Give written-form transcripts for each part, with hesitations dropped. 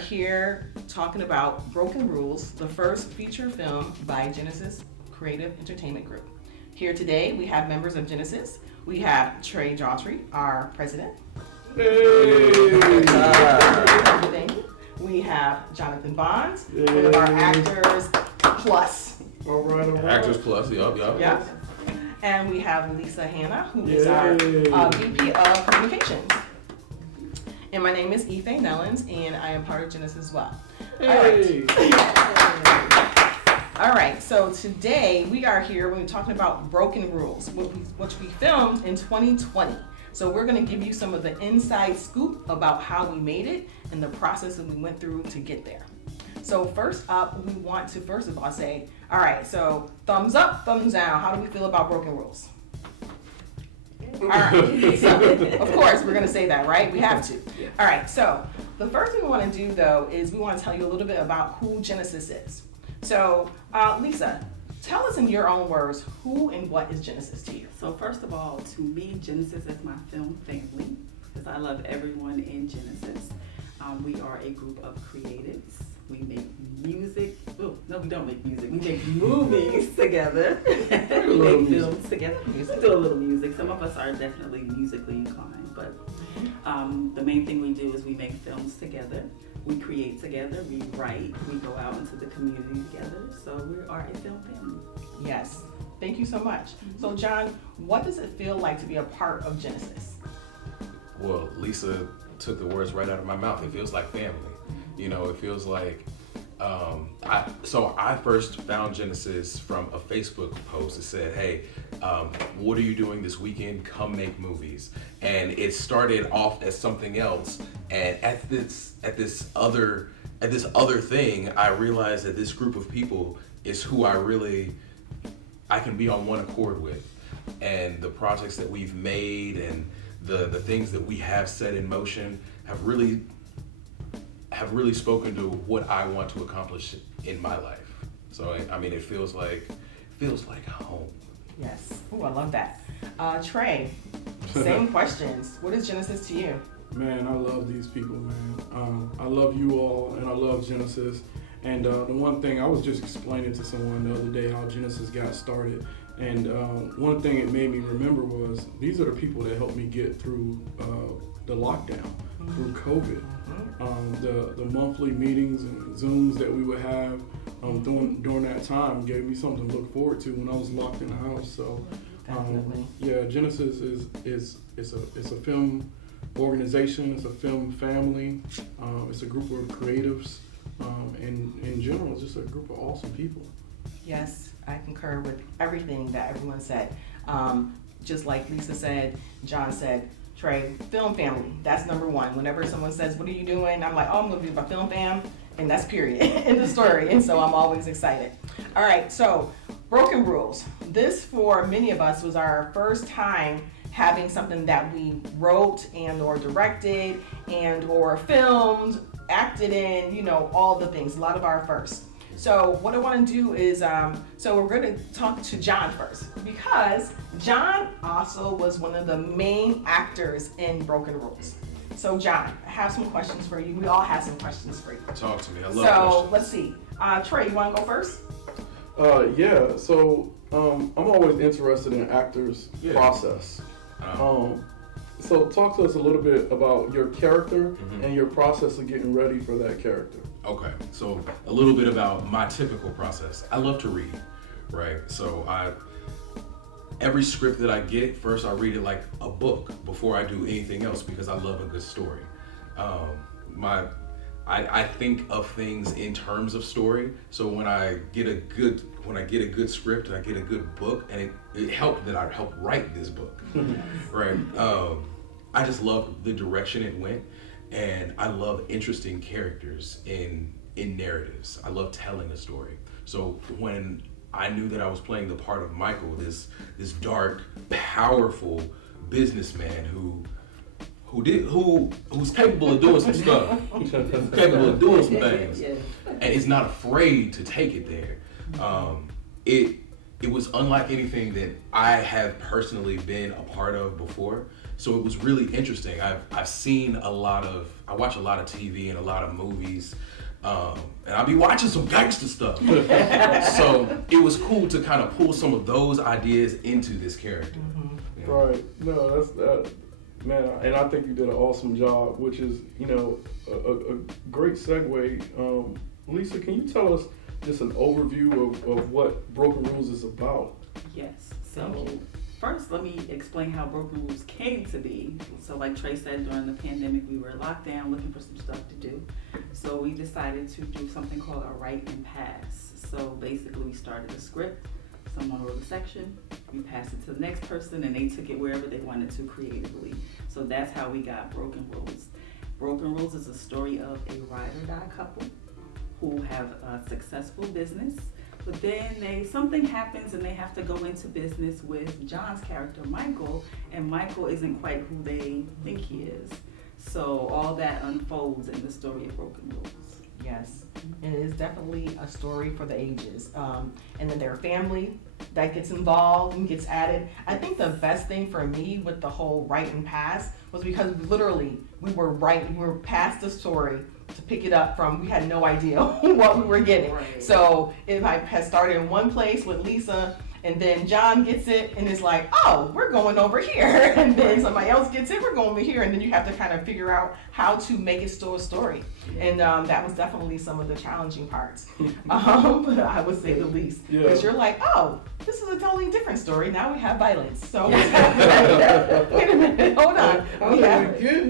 here talking about Broken Rules, the first feature film by Genesis Creative Entertainment Group. Here today, we have members of Genesis. We have Trey Daughtry, our president. Hey. Thank you. We have Jonathan Bonds, one of our actors plus. All right. Actors plus, yup. Yep. And we have Lisa Hanna, who is our VP of Communications. And my name is Ife Nellens, and I am part of Genesis as well. Hey. All right, so today we are here when we're talking about Broken Rules, which we filmed in 2020. So we're going to give you some of the inside scoop about how we made it and the process that we went through to get there. So first up, we want to first of all say, all right, so thumbs up, thumbs down. How do we feel about Broken Rules? All right, so of course we're going to say that, right? We have to. All right, so the first thing we want to do though is we want to tell you a little bit about who Genesis is. So Lisa, tell us in your own words, who and what is Genesis to you? So first of all, to me, Genesis is my film family because I love everyone in Genesis. We are a group of creatives. We make music. Oh, no, we don't make music. We make movies together. We make films together. We do a little music. Some of us are definitely musically inclined, but the main thing we do is we make films together. We create together. We write. We go out into the community together. So we are a film family. Yes. Thank you so much. So John, what does it feel like to be a part of Genesis? Well, Lisa took the words right out of my mouth. It feels like family. You know, it feels like, I first found Genesis from a Facebook post that said, hey, what are you doing this weekend? Come make movies. And it started off as something else. And at this other thing, I realized that this group of people is who I can be on one accord with. And the projects that we've made and the things that we have set in motion have really spoken to what I want to accomplish in my life. So I mean, it feels like home. Yes. Oh, I love that. Trey, same questions. What is Genesis to you? Man, I love these people, man. I love you all, and I love Genesis. And the one thing I was just explaining to someone the other day how Genesis got started. And one thing it made me remember was these are the people that helped me get through the lockdown, through COVID. The monthly meetings and Zooms that we would have during that time gave me something to look forward to when I was locked in the house. So, Genesis is a film organization. It's a film family. It's a group of creatives, and in general, it's just a group of awesome people. Yes, I concur with everything that everyone said. Just like Lisa said, John said, Trey, film family, that's number one. Whenever someone says, what are you doing? I'm like, oh, I'm going to be my film fam, and that's period in the story. And so I'm always excited. All right, so Broken Rules. This, for many of us, was our first time having something that we wrote and or directed and or filmed, acted in, all the things, a lot of our firsts. So what I want to do is, so we're going to talk to John first, because John also was one of the main actors in Broken Rules. So John, I have some questions for you. We all have some questions for you. Talk to me. I love questions. So let's see. Trey, you want to go first? So I'm always interested in actors' process. So talk to us a little bit about your character and your process of getting ready for that character. Okay, so a little bit about my typical process. I love to read, right? So every script that I get, first I read it like a book before I do anything else because I love a good story. I think of things in terms of story. So when I get a good script and I get a good book, and it helped that I helped write this book, right? I just love the direction it went. And I love interesting characters in narratives. I love telling a story. So when I knew that I was playing the part of Michael, this dark, powerful businessman who's capable of doing some stuff, capable of doing some things, and is not afraid to take it there. It was unlike anything that I have personally been a part of before. So it was really interesting. I watch a lot of TV and a lot of movies, and I'll be watching some gangster stuff. So it was cool to kind of pull some of those ideas into this character. You know? Right. No, that's that. Man, and I think you did an awesome job, which is, a great segue. Lisa, can you tell us just an overview of what Broken Rules is about? Yes. So first, let me explain how Broken Rules came to be. So like Trey said, during the pandemic, we were locked down looking for some stuff to do. So we decided to do something called a write and pass. So basically, we started a script. Someone wrote a section, we passed it to the next person, and they took it wherever they wanted to creatively. So that's how we got Broken Rules. Broken Rules is a story of a ride or die couple who have a successful business, but then something happens and they have to go into business with John's character, Michael, and Michael isn't quite who they think he is. So all that unfolds in the story of Broken Rules. Yes, and it is definitely a story for the ages. And then their family that gets involved and gets added. I think the best thing for me with the whole write and pass was because literally we were past the story to pick it up from, we had no idea what we were getting. Right. So if I had started in one place with Lisa, and then John gets it and is like, oh, we're going over here. And then somebody else gets it, we're going over here. And then you have to kind of figure out how to make it still a story. And that was definitely some of the challenging parts, I would say the least. Because you're like, oh, this is a totally different story. Now we have violence. So wait a minute, hold on. We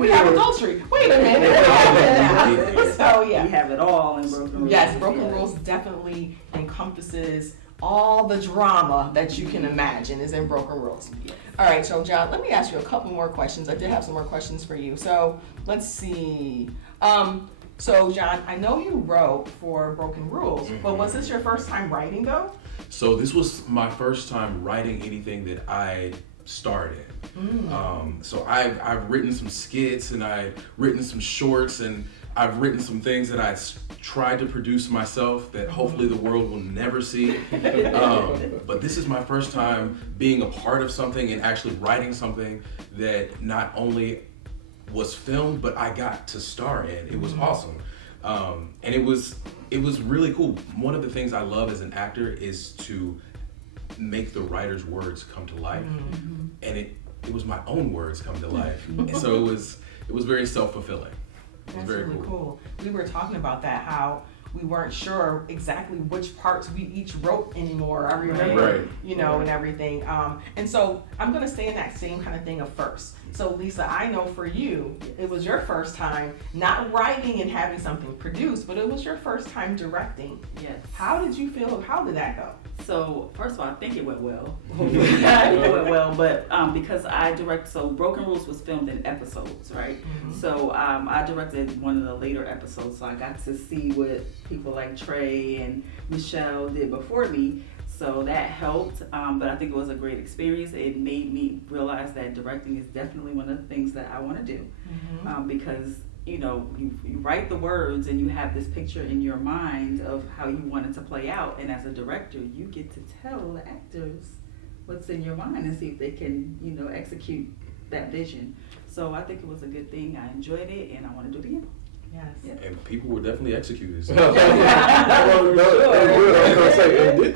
have adultery. Wait a minute. So yeah. We have it all in Broken Rules. Yes, Broken Rules definitely encompasses all the drama that you can imagine is in Broken Rules. Yes. All right, so John, let me ask you a couple more questions. I did have some more questions for you. So let's see. So John, I know you wrote for Broken Rules, but was this your first time writing though? So this was my first time writing anything that I starred in. So I've written some skits and I've written some shorts and I've written some things that I tried to produce myself that hopefully the world will never see. But this is my first time being a part of something and actually writing something that not only was filmed, but I got to star in. It was awesome. And it was really cool. One of the things I love as an actor is to make the writer's words come to life. And it was my own words come to life. And so it was very self-fulfilling. That's very really cool. cool. We were talking about that, how we weren't sure exactly which parts we each wrote anymore. I remember, Right. and everything. And so I'm going to stay in that same kind of thing of first. So Lisa, I know for you, it was your first time not writing and having something produced, but it was your first time directing. Yes. How did you feel? How did that go? So first of all, I think it went well. Hopefully, I think it went well, but because I so Broken Rules was filmed in episodes, right? So I directed one of the later episodes, so I got to see what people like Trey and Michelle did before me. So that helped, but I think it was a great experience. It made me realize that directing is definitely one of the things that I want to do, because you write the words and you have this picture in your mind of how you want it to play out, and as a director, you get to tell the actors what's in your mind and see if they can, execute that vision. So I think it was a good thing. I enjoyed it, and I want to do it again. Yes. Yeah. And people were definitely executed. So. Did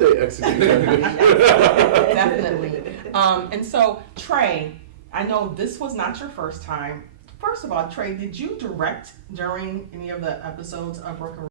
they execute that? Definitely. And so, Trey, I know this was not your first time. First of all, Trey, did you direct during any of the episodes of Broken